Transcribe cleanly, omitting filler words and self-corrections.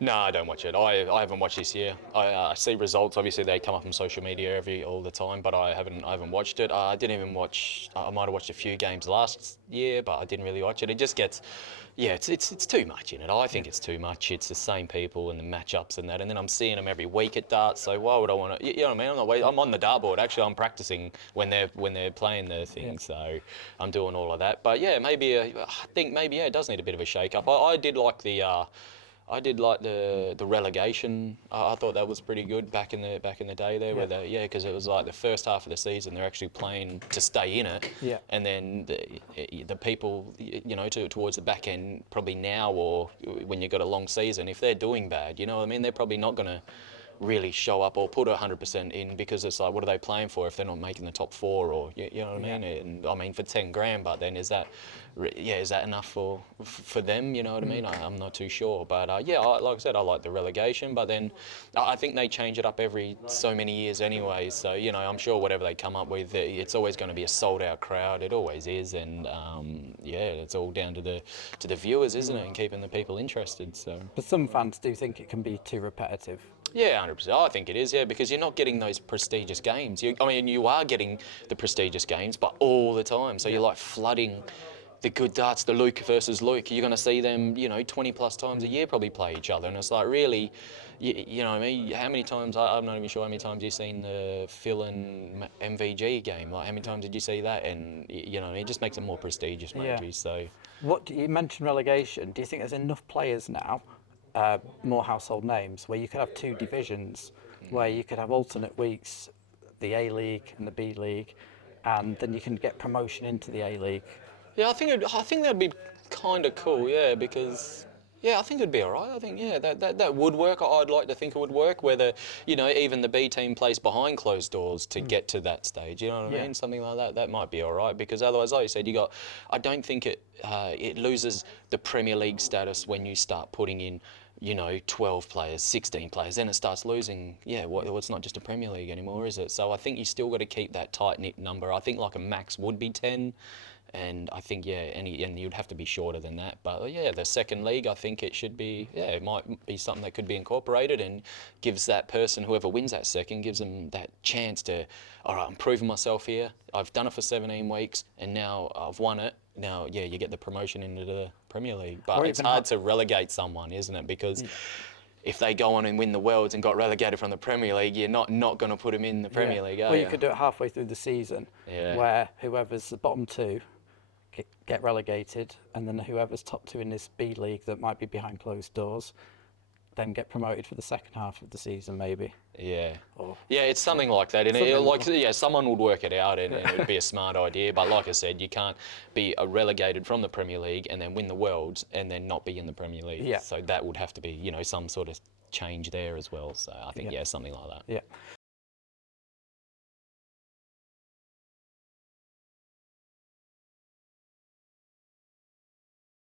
No, I don't watch it. I haven't watched this year. I see results. Obviously, they come up on social media all the time, but I haven't watched it. I didn't even watch. I might have watched a few games last year, but I didn't really watch it. It just gets, yeah, it's too much in it. I think it's too much. It's the same people and the matchups and that, and then I'm seeing them every week at darts. So why would I want to? You know what I mean? I'm on the dartboard. Actually, I'm practicing when they're playing their thing. So I'm doing all of that. But yeah, maybe I think maybe it does need a bit of a shake up. I did like the. I did like the relegation. I thought that was pretty good back in the day there, where because it was like the first half of the season they're actually playing to stay in it, and then the people towards the back end probably now or when you've got a long season, if they're doing bad, you know what I mean, they're probably not going to really show up or put 100% in, because it's like, what are they playing for if they're not making the top four, or you know what I mean? And I mean for 10 grand, but then is that enough for them? You know what I mean? I'm not too sure, but like I said, I like the relegation, but then I think they change it up every so many years anyway. So I'm sure whatever they come up with, it's always going to be a sold out crowd. It always is, and it's all down to the viewers, isn't it, and keeping the people interested. So, but some fans do think it can be too repetitive. Yeah, 100%. I think it is, because you're not getting those prestigious games. You are getting the prestigious games, but all the time. So you're like flooding the good darts, the Luke versus Luke. You're going to see them, 20 plus times a year probably play each other. And it's like, really, you know what I mean? How many times, I'm not even sure how many times you've seen the Phil and MVG game. Like, how many times did you see that? And, it just makes it more prestigious, maybe. So, You mentioned relegation. Do you think there's enough players now, more household names, where you could have two divisions, where you could have alternate weeks, the A League and the B League, and then you can get promotion into the A League? Yeah, I think that'd be kind of cool, because I think it'd be all right. I think that would work. I'd like to think it would work, whether even the B team plays behind closed doors to get to that stage. You know what I mean? Something like that. That might be all right, because otherwise, like you said, I don't think it loses the Premier League status when you start putting in 12 players, 16 players, then it starts losing, it's not just a Premier League anymore, is it? So I think you still got to keep that tight-knit number. I think like a max would be 10, and I think, and you'd have to be shorter than that. But the second league, I think it should be, it might be something that could be incorporated and gives that person, whoever wins that second, gives them that chance to, all right, I'm proving myself here. I've done it for 17 weeks, and now I've won it. Now, you get the promotion into the Premier League. But it's hard to relegate someone, isn't it? Because if they go on and win the Worlds and got relegated from the Premier League, you're not going to put them in the Premier League, are you? Well, you could do it halfway through the season, where whoever's the bottom two get relegated, and then whoever's top two in this B League that might be behind closed doors then get promoted for the second half of the season, maybe. It's something like that, and someone would work it out, and it would be a smart idea. But like I said, you can't be relegated from the Premier League and then win the Worlds and then not be in the Premier League. So that would have to be, some sort of change there as well. So I think something like that.